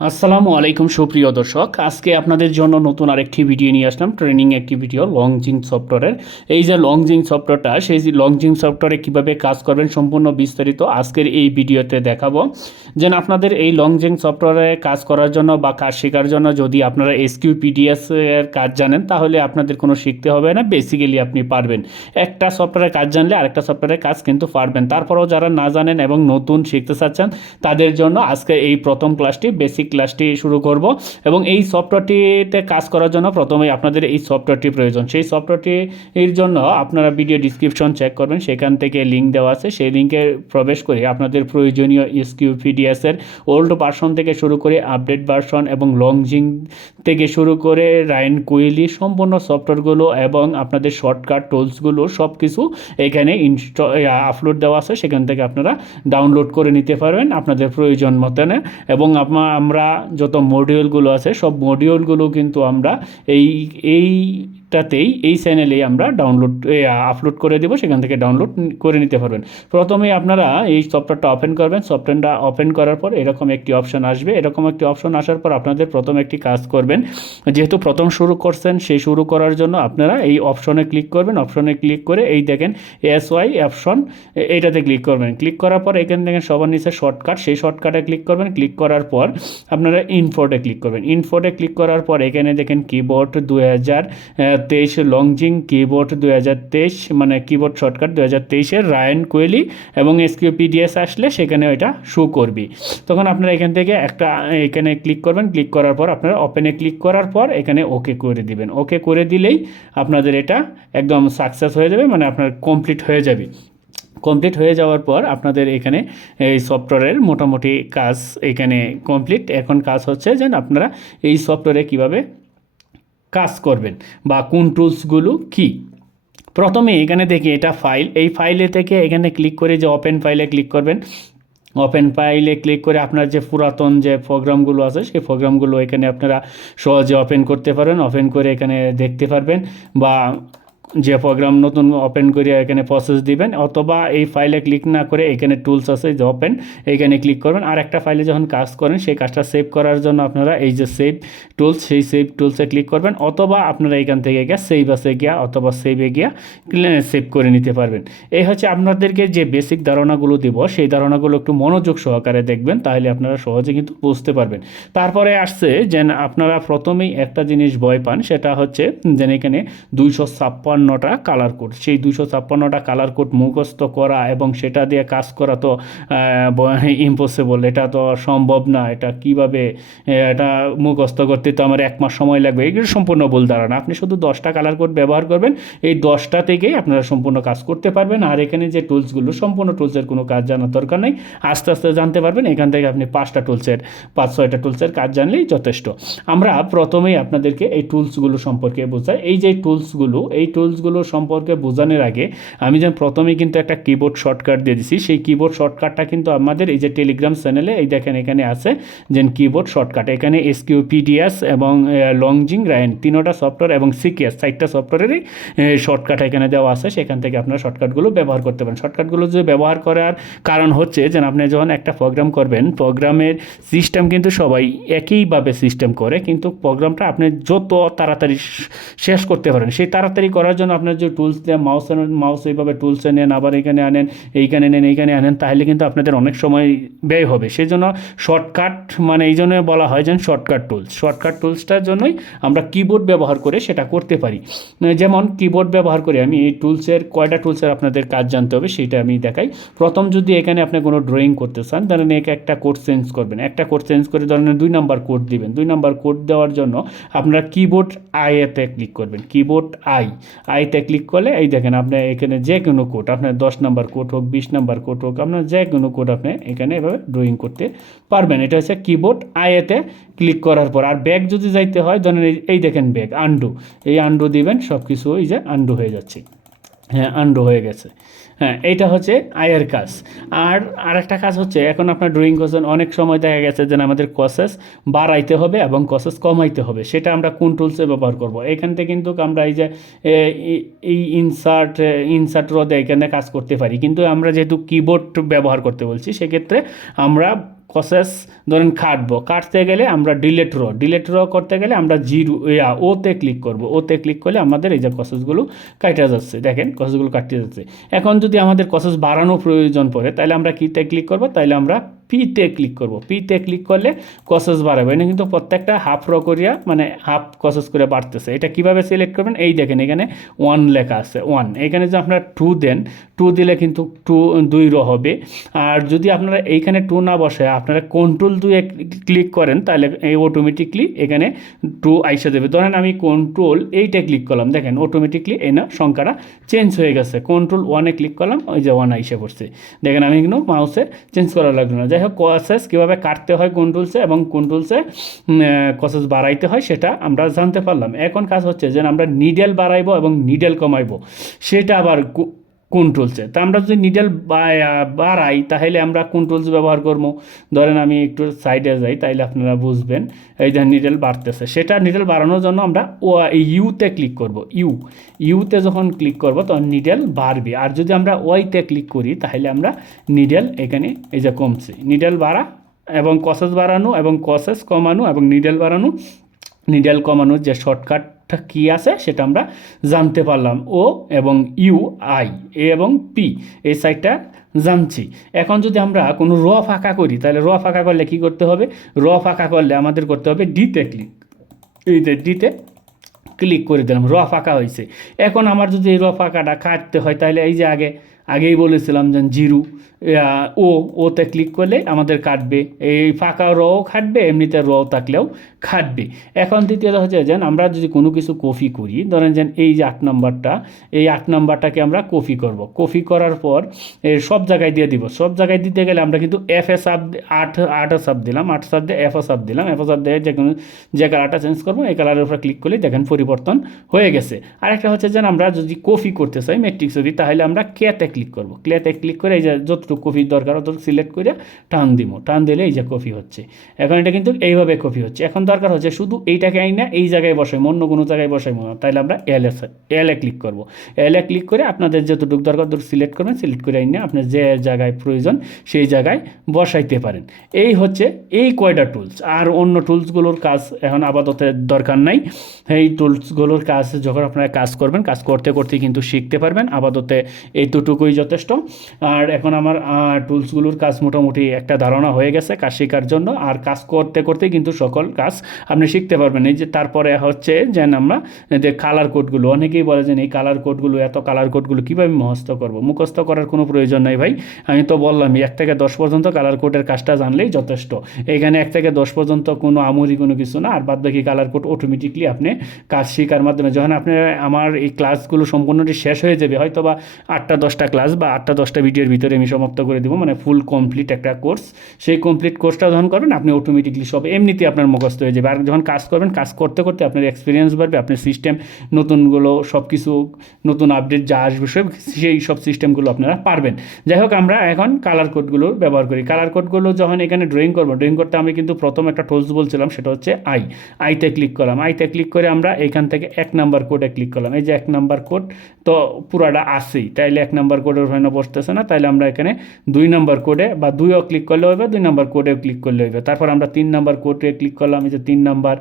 আসসালামু আলাইকুম সুপ্রিয় দর্শক, আজকে আপনাদের জন্য নতুন আরেকটি ভিডিও নিয়ে আসলাম। ট্রেনিং একটি ভিডিও লংজিং সফটওয়্যারের। এই যে লংজিং সফটওয়্যারটা, সেই লংজিং সফটওয়্যারে কীভাবে কাজ করবেন সম্পূর্ণ বিস্তারিত আজকের এই ভিডিওতে দেখাবো। যেন আপনাদের এই লংজিং সফটওয়্যারে কাজ করার জন্য বা কাজ শেখার জন্য যদি আপনারা এসকিউপিডিএস এর কাজ জানেন, তাহলে আপনাদের কোনো শিখতে হবে না, বেসিক্যালি আপনি পারবেন। একটা সফটওয়্যারের কাজ জানলে আরেকটা সফটওয়্যারের কাজ কিন্তু পারবেন। তারপরেও যারা না জানেন এবং নতুন শিখতে চাচ্ছেন, তাদের জন্য আজকে এই প্রথম ক্লাসটি, বেসিক ক্লাসটি শুরু করব। এবং এই সফটওয়্যারটিতে কাজ করার জন্য প্রথমেই আপনাদের এই সফটওয়্যারটি প্রয়োজন। সেই সফটওয়্যারটির জন্য আপনারা ভিডিও ডিসক্রিপশন চেক করবেন, সেখান থেকে লিঙ্ক দেওয়া আছে। সেই লিঙ্কে প্রবেশ করে আপনাদের প্রয়োজনীয় এসকিউপিডিএস এর ওল্ড ভার্সন থেকে শুরু করে আপডেট ভার্সন এবং লংজিং থেকে শুরু করে রাইন কুইলি সম্পূর্ণ সফটওয়্যারগুলো এবং আপনাদের শর্টকাট টুলসগুলো সব কিছু এখানে আপলোড দেওয়া আছে। সেখান থেকে আপনারা ডাউনলোড করে নিতে পারবেন আপনাদের প্রয়োজন মতন। এবং আমরা যত মডিউলগুলো আছে সব মডিউলগুলো কিন্তু আমরা এইটাতেই, এই চ্যানেলেই আমরা আপলোড করে দেবো, সেখান থেকে ডাউনলোড করে নিতে পারবেন। প্রথমেই আপনারা এই সফটওয়্যারটা ওপেন করবেন। সফটওয়্যারটা ওপেন করার পর এরকম একটি অপশন আসবে। এরকম একটি অপশন আসার পর আপনাদের প্রথম একটি কাজ করবেন, যেহেতু প্রথম শুরু করছেন, সেই শুরু করার জন্য আপনারা এই অপশনে ক্লিক করবেন। অপশনে ক্লিক করে এই দেখেন এসওয়াই অপশন, এইটাতে ক্লিক করবেন। ক্লিক করার পর এখানে দেখেন সবার নিচে শর্টকাট, সেই শর্টকাটে ক্লিক করবেন। ক্লিক করার পর আপনারা ইনফোতে ক্লিক করবেন। ইনফোতে ক্লিক করার পর এখানে দেখেন কিবোর্ড 2023 লংজিং কিবোর্ড 2023, মানে কিবোর্ড শর্টকাট 2023-এর রায়ান কোয়েলি এবং এসকিউপিডিএস আসলে সেখানে ওইটা শো করবে। তখন আপনারা এখান থেকে এখানে ক্লিক করবেন। ক্লিক করার পর আপনারা ওপেনে ক্লিক করার পর এখানে ওকে করে দিবেন। ওকে করে দিলেই আপনাদের এটা একদম সাকসেস হয়ে যাবে, মানে আপনার কমপ্লিট হয়ে যাবে। কমপ্লিট হয়ে যাওয়ার পর আপনাদের এখানে এই সফটওয়্যারের মোটামুটি কাজ এখানে কমপ্লিট। এখন কাজ হচ্ছে যে আপনারা এই সফটওয়্যারে কিভাবে কাজ করবেন বা কোন টুলসগুলো কী। প্রথমে এখানে থেকে এটা ফাইল, এই ফাইলে থেকে এখানে ক্লিক করে যে ওপেন ফাইলে ক্লিক করবেন। ওপেন ফাইলে ক্লিক করে আপনার যে পুরাতন যে প্রোগ্রামগুলো আছে সেই প্রোগ্রামগুলো এখানে আপনারা সহজে ওপেন করতে পারবেন। ওপেন করে এখানে দেখতে পারবেন, বা যে প্রোগ্রাম নতুন ওপেন করে এখানে প্রসেস দিবেন, অথবা এই ফাইলে ক্লিক না করে এখানে টুলস আছে যে ওপেন, এইখানে ক্লিক করবেন। আর একটা ফাইলে যখন কাজ করেন সেই কাজটা সেভ করার জন্য আপনারা এই যে সেভ টুলস, সেই সেভ টুলসে ক্লিক করবেন, অথবা আপনারা এখান থেকে গিয়ে সেভ আছে গিয়া অথবা সেভে গিয়া সেভ করে নিতে পারবেন। এই হচ্ছে আপনাদেরকে যে বেসিক ধারণাগুলো দিব, সেই ধারণাগুলো একটু মনোযোগ সহকারে দেখবেন, তাহলে আপনারা সহজে কিন্তু বুঝতে পারবেন। তারপরে আসছে যে আপনারা প্রথমেই একটা জিনিস ভয় পান, সেটা হচ্ছে যে এখানে 256টা কালার কোড। সেই 256টা কালার কোড মুখস্থ করা এবং সেটা দিয়ে কাজ করা তো ইম্পসিবল, এটা তো সম্ভব না। এটা কিভাবে, এটা মুখস্থ করতে তো আমার 1 মাস সময় লাগবে। এগুলো সম্পূর্ণ ভুল ধারণা। আপনি শুধু 10টা কালার কোড ব্যবহার করবেন, এই 10টা থেকেই আপনারা সম্পূর্ণ কাজ করতে পারবেন। আর এখানে যে টুলসগুলো, সম্পূর্ণ টুলসের কোনো কাজ জানার দরকার নেই, আস্তে আস্তে জানতে পারবেন। এখান থেকে আপনি 5-6টা টুলসের কাজ জানলেই যথেষ্ট। আমরা প্রথমেই আপনাদেরকে এই টুলসগুলো সম্পর্কে বোঝাই। এই যে টুলসগুলো সম্পর্কে বোঝানোর আগে আমি যেন প্রথমেই কিন্তু একটা কিবোর্ড শর্টকাট দিয়ে দিছি। সেই কিবোর্ড শর্টকাটটা কিন্তু আমাদের এই যে টেলিগ্রাম চ্যানেলে এই দেখেন এখানে আছে যে কিবোর্ড শর্টকাট। এখানে এসকিউপিডিএস এবং লংজিং রায়ান 3টা সফটওয়্যার এবং সিকিএস 4টা সফটওয়্যারেরই শর্টকাট এখানে দেওয়া আছে। সেখান থেকে আপনারা শর্টকাটগুলো ব্যবহার করতে পারেন। শর্টকাটগুলো যে ব্যবহার করার কারণ হচ্ছে যে আপনি যখন একটা প্রোগ্রাম করবেন, প্রোগ্রামের সিস্টেম কিন্তু সবাই একইভাবে সিস্টেম করে, কিন্তু প্রোগ্রামটা আপনি যত তাড়াতাড়ি শেষ করতে পারেন, সেই তাড়াতাড়ি করার জন্য আপনার যে টুলস দিয়ে মাউস এইভাবে টুলসে নেন, আবার এখানে আনেন, এইখানে নেন, এইখানে আনেন, তাহলে কিন্তু আপনাদের অনেক সময় ব্যয় হবে। সেই জন্য শর্টকাট, মানে এই জন্য বলা হয় যে শর্টকাট টুলসটার জন্যই আমরা কিবোর্ড ব্যবহার করে সেটা করতে পারি। যেমন কিবোর্ড ব্যবহার করে আমি এই কয়টা টুলসের আপনাদের কাজ জানতে হবে সেটা আমি দেখাই। প্রথম, যদি এখানে আপনি কোনো ড্রয়িং করতে চান, ধরেন একটা কোড চেঞ্জ করবেন, একটা কোড চেঞ্জ করে ধরেন 2 নাম্বার কোড দিবেন। 2 নাম্বার কোড দেওয়ার জন্য আপনারা কিবোর্ড আইতে ক্লিক করবেন। কিবোর্ড আইতে ক্লিক করলে এই দেখেন আপনি এখানে যে কোনো কোড, আপনার 10 নাম্বার কোড হোক, 20 নাম্বার কোড হোক, আপনার যে কোনো কোড আপনি এখানে এভাবে ড্রয়িং করতে পারবেন। এটা হচ্ছে কিবোর্ড আইতে ক্লিক করার পর। আর ব্যাক যদি যাইতে হয়, ধরেন এই দেখেন ব্যাক, এই আন্ডু দিবেন, সব কিছু এই যে আন্ডু হয়ে যাচ্ছে। হ্যাঁ, আন্ডু হয়ে গেছে। হ্যাঁ, এইটা হচ্ছে আয়ের কাজ। আর একটা কাজ হচ্ছে, এখন আপনার ড্রয়িং করছেন, অনেক সময় দেখা গেছে যে আমাদের কসেস বাড়াইতে হবে এবং কসেস কমাইতে হবে। সেটা আমরা কোন টুলসে ব্যবহার করব? এখান থেকে কিন্তু আমরা এই যে এই ইনসার্ট রোধে এখানে কাজ করতে পারি, কিন্তু আমরা যেহেতু কিবোর্ড ব্যবহার করতে বলছি, সেক্ষেত্রে আমরা কসেস ধরেন কাটতে গেলে আমরা ডিলেট র করতে গেলে আমরা ওতে ক্লিক করব, ওতে ক্লিক করলে আমাদের এই যে কসেসগুলো কাটা যাচ্ছে, দেখেন কসেসগুলো কাটতে যাচ্ছে। এখন যদি আমাদের কসেস বাড়ানো প্রয়োজন পড়ে তাহলে আমরা কিতে ক্লিক করব, তাহলে আমরা পিতে ক্লিক করব। পিতে ক্লিক করলে কসেস বাড়াবে, এটা কিন্তু প্রত্যেকটা হাফ র করিয়া মানে হাফ কসেস করে বাড়তেছে। এটা কিভাবে সিলেক্ট করবেন, এই দেখেন এখানে 1 লেখা আছে 1, এখানে যদি আপনারা 2 দেন, 2 দিলে কিন্তু 2 র হবে। আর যদি আপনারা এইখানে 2 না বসে আপনারা কন্ট্রোল 2 ক্লিক করেন তাহলে এই অটোমেটিকলি এখানে 2 আইসা দেবে। ধরেন আমি কন্ট্রোল এইটা ক্লিক করলাম, দেখেন অটোমেটিকলি এই না সংখ্যাটা চেঞ্জ হয়ে গেছে। কন্ট্রোল 1 ক্লিক করলাম, ওই যে 1 আইসা পড়ছে, দেখেন আমি কিন্তু মাউসে চেঞ্জ করা লাগলো না। যাই হোক, কসেস কীভাবে কাটতে হয় কন্ট্রোলসে এবং কন্ট্রোলসে কসেস বাড়াইতে হয় সেটা আমরা জানতে পারলাম। এখন কাজ হচ্ছে যে আমরা নিডেল বাড়াইবো এবং নিডেল কমাইবো, সেটা আবার কন্ট্রোলসে। তা আমরা যদি নিডেল বাড়াই তাহলে আমরা কন্ট্রোলস ব্যবহার করবো। ধরেন আমি একটু সাইডে যাই তাইলে আপনারা বুঝবেন, এই যে নিডেল বাড়তেছে, সেটা নিডেল বাড়ানোর জন্য আমরা ইউতে ক্লিক করব। ইউতে যখন ক্লিক করব তখন নিডেল বাড়বে। আর যদি আমরা ওয়াইতে ক্লিক করি তাহলে আমরা নিডেল এখানে এই যে কমছে, নিডেল বাড়া এবং কসেস বাড়ানো এবং কসেস কমানো এবং নিডেল বাড়ানো নিডেল কমানোর যে শর্টকাটটা কী আছে সেটা আমরা জানতে পারলাম। ও এবং ইউ, আই, এ এবং পি এই সাইডটা জানছি। এখন যদি আমরা কোনো র ফাঁকা করি তাহলে র ফাঁকা করলে কী করতে হবে, র ফাঁকা করলে আমাদের করতে হবে ডিতে ক্লিক। এই যে ডিতে ক্লিক করে দিলাম, র ফাঁকা হয়েছে। এখন আমার যদি এই র ফাঁকাটা কাটতে হয় তাহলে এই যে আগেই বলেছিলাম যে ওতে ক্লিক করলে আমাদের কাটবে, এই ফাঁকা রও কাটবে, এমনিতে র থাকলেও কাটবে। এখন দ্বিতীয়ত হচ্ছে যে আমরা যদি কোনো কিছু কপি করি, ধরেন যে এই যে 8 নম্বরটা, এই 8 নম্বরটাকে আমরা কপি করব। কপি করার পর সব জায়গায় দিয়ে দিব। সব জায়গায় দিতে গেলে আমরা কিন্তু এফ সাব 8 সাব দিলাম, 8 সাব দিয়ে এফ সাব দিলাম, এফ সাব দিয়ে যে কালারটা চেঞ্জ করবো এই কালারের উপরে ক্লিক করলে দেখেন পরিবর্তন হয়ে গেছে। আরেকটা হচ্ছে যে আমরা যদি কপি করতে চাই ম্যাট্রিক্স ছবি তাহলে আমরা ক্লেতে ক্লিক করব। ক্লেতে ক্লিক করে এই যে যতটুকু কপির দরকার অতটুকু সিলেক্ট করে টান দিব, টান দিলে এই যে কপি হচ্ছে। এখন এটা কিন্তু এইভাবে কপি হচ্ছে। এখন দরকার হচ্ছে শুধু এইটাকে আইনা এই জায়গায় বসাই, অন্য কোনো জায়গায় বসাই না, তাহলে আমরা এলে ক্লিক করব। এলে ক্লিক করে আপনাদের যতটুকু দরকার ততটুকু সিলেক্ট করবেন, সিলেক্ট করে আইনা আপনার যে জায়গায় প্রয়োজন সেই জায়গায় বসাইতে পারেন। এই হচ্ছে এই কয়টা টুলস। আর অন্য টুলসগুলোর কাজ এখন আপাতত দরকার নাই। এই টুলসগুলোর কাজ যখন আপনারা কাজ করবেন, কাজ করতে করতে কিন্তু শিখতে পারবেন। আপাতত এইটুকুই যথেষ্ট। আর এখন আমার টুলসগুলোর কাজ মোটামুটি একটা ধারণা হয়ে গেছে কাজ শেখার জন্য। আর কাজ করতে করতে কিন্তু সকল কাজ আপনি শিখতে পারবেন। এই যে তারপরে হচ্ছে যে আমরা যে কালার কোডগুলো, অনেকেই বলে যে এই কালার কোডগুলো, এত কালার কোডগুলো কীভাবে মুখস্থ করব। মুখস্থ করার কোনো প্রয়োজন নেই ভাই, আমি তো বললামই 1 থেকে 10 পর্যন্ত কালার কোডের কাজটা জানলেই যথেষ্ট। এখানে 1 থেকে 10 পর্যন্ত কোনো আমরি কোনো কিছু না। আর বাদ বাকি কালার কোড অটোমেটিকলি আপনি কাজ শেখার মাধ্যমে যখন আপনি আমার এই ক্লাসগুলো সম্পূর্ণটি শেষ হয়ে যাবে, হয়তো বা 8টা-10টা ক্লাস বা 8টা-10টা ভিডিওর ভিতরে আমি সমাপ্ত করে দেবো, মানে ফুল কমপ্লিট একটা কোর্স। সেই কমপ্লিট কোর্সটা যখন করবেন আপনি অটোমেটিকলি সব এমনিতেই আপনার মুখস্থ হয়ে যাবে। আর যখন কাজ করবেন, কাজ করতে করতে আপনার এক্সপিরিয়েন্স বাড়বে, আপনার সিস্টেম নতুনগুলো সব কিছু নতুন আপডেট যা আসবে সেই সব সিস্টেমগুলো আপনারা পারবেন। যাই হোক, আমরা এখন কালার কোডগুলো ব্যবহার করি। কালার কোডগুলো যখন এখানে ড্রয়িং করবো, ড্রয়িং করতে আমি কিন্তু প্রথম একটা টুলস বলছিলাম, সেটা হচ্ছে আইতে ক্লিক করলাম। আইতে ক্লিক করে আমরা এখান থেকে 1 নাম্বার কোডে ক্লিক করলাম। এই যে 1 নাম্বার কোড তো পুরাটা আসেই, তাইলে 1 নাম্বার কোডের ওখানে বসতেছে না, তাইলে আমরা এখানে 2 নাম্বার কোডে বা 2ও ক্লিক করলে হবে, 2 নাম্বার কোডেও ক্লিক করলে হবে। তারপর আমরা 3 নাম্বার কোডে ক্লিক করলাম। এই যে 3 নাম্বার,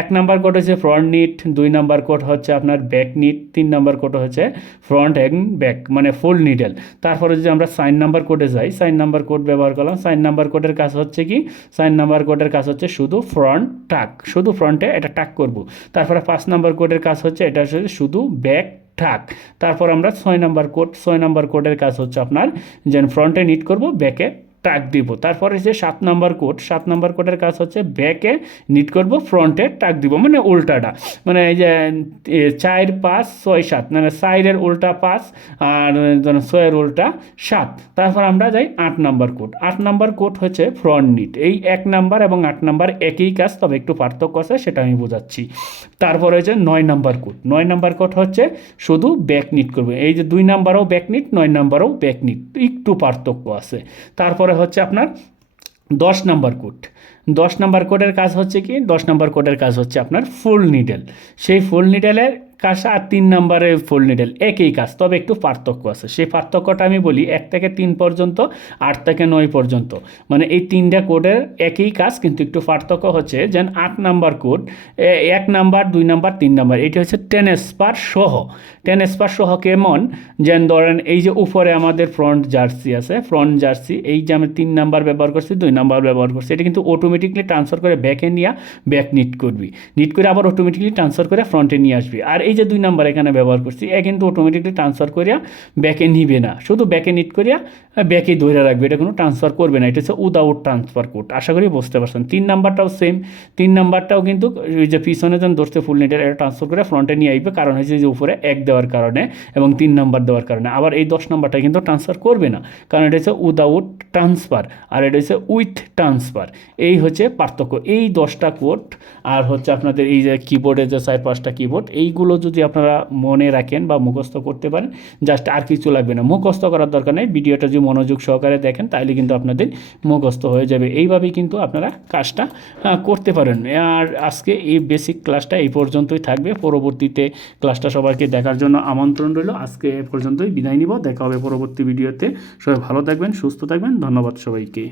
1 নাম্বার কোড হচ্ছে ফ্রন্ট নিট, 2 নাম্বার কোড হচ্ছে আপনার ব্যাক নিট, 3 নাম্বার কোড হচ্ছে ফ্রন্ট অ্যান্ড ব্যাক মানে ফুল নিডেল। তারপরে যদি আমরা 4 নাম্বার কোডে যাই, 4 নাম্বার কোড ব্যবহার করলাম। 4 নাম্বার কোডের কাজ হচ্ছে কি, 4 নাম্বার কোডের কাজ হচ্ছে শুধু ফ্রন্ট টাক, শুধু ফ্রন্টে এটা টাক করব। তারপরে 5 নাম্বার কোডের কাজ হচ্ছে এটা হচ্ছে শুধু ব্যাক ঠাক। তারপর আমরা 6 নাম্বার কোডের কাজ হচ্ছে আপনার যে ফ্রন্টে নিট করব, ব্যাকে টাক দিব। তারপরে যে 7 নাম্বার কোডের কাজ হচ্ছে ব্যাকে নিট করব, ফ্রন্টে টাক দিব, মানে উল্টাটা, মানে এই যে 4, 5, 6, 7 মানে 4-এর উল্টা 5 আর 6-এর উল্টা 7। তারপর আমরা যাই 8 নাম্বার কোড। 8 নাম্বার কোড হচ্ছে ফ্রন্ট নিট। এই 1 নাম্বার এবং 8 নাম্বার একই কাজ, তবে একটু পার্থক্য আছে, সেটা আমি বোঝাচ্ছি। তারপরে হচ্ছে 9 নাম্বার কোড। 9 নাম্বার কোড হচ্ছে শুধু ব্যাক নিট করবে। এই যে 2 নাম্বারও ব্যাক নিট, 9 নাম্বারও ব্যাক নিট, একটু পার্থক্য আছে। তারপরে হচ্ছে আপনার 10 নাম্বার কোড। 10 নাম্বার কোডের কাজ হচ্ছে কি, 10 নাম্বার কোডের কাজ হচ্ছে আপনার ফুল নিডেল। সেই ফুল নিডেলের কাজ আর 3 নাম্বারে ফুল নিডেল একই কাজ, তবে একটু পার্থক্য আছে। সেই পার্থক্যটা আমি বলি 1 থেকে 3 পর্যন্ত, 8 থেকে 9 পর্যন্ত, মানে এই 3টা কোডের একই কাজ, কিন্তু একটু পার্থক্য হচ্ছে যেন 8 number code 1 number 2 number 3 number এটি হচ্ছে 10 স্পার সহ। 10 স্পার সহ কেমন, যেন ধরেন এই যে উপরে আমাদের ফ্রন্ট জার্সি আছে, ফ্রন্ট জার্সি এই যে আমি 3 নাম্বার ব্যবহার করছি 2 নাম্বার ব্যবহার করছি, এটা কিন্তু অটোমেটিকলি ট্রান্সফার করে ব্যাকে নিয়ে ব্যাক নিট করবি, নিট করে আবার অটোমেটিকলি ট্রান্সফার করে ফ্রন্টে নিয়ে আসবি। আর এই যে 2 নাম্বার এখানে ব্যবহার করছি এ কিন্তু অটোমেটিকলি ট্রান্সফার করিয়া ব্যাকে নিবে না, শুধু ব্যাকে নিট করিয়া ব্যাকেই ধরে রাখবে, এটা কোনো ট্রান্সফার করবে না। এটা হচ্ছে উইদাউট ট্রান্সফার কোড, আশা করি বুঝতে পারছেন। 3 নাম্বারটাও সেম, 3 নাম্বারটাও কিন্তু ওই যে পিছনে যখন ধরতে ফুল নেটের এটা ট্রান্সফার করে ফ্রন্টে নিয়ে আসবে, কারণ হচ্ছে যে উপরে 1 দেওয়ার কারণে এবং 3 নাম্বার দেওয়ার কারণে। আবার এই 10 নাম্বারটা কিন্তু ট্রান্সফার করবে না, কারণ এটা হচ্ছে উইদাউট ট্রান্সফার আর এটা হচ্ছে উইথ ট্রান্সফার। এই হচ্ছে পার্থক্য। এই 10টা কোড আর হচ্ছে আপনাদের এই যে কিবোর্ডে যে 4-5টা কিবোর্ড, এইগুলো যদি আপনারা মনে রাখেন বা মুখস্থ করতে পারেন, জাস্ট আর কিছু লাগবে না, মুখস্থ করার দরকার নেই। ভিডিওটা যদি মনোযোগ সহকারে দেখেন তাহলে কিন্তু আপনাদের মুখস্থ হয়ে যাবে। এইভাবেই কিন্তু আপনারা কাজটা করতে পারেন। আর আজকে এই বেসিক ক্লাসটা এই পর্যন্তই থাকবে, পরবর্তীতে ক্লাসটা সবাইকে দেখার জন্য আমন্ত্রণ রইল। আজকে এ পর্যন্তই বিদায় নিব, দেখা হবে পরবর্তী ভিডিওতে। সবাই ভালো থাকবেন, সুস্থ থাকবেন, ধন্যবাদ সবাইকে।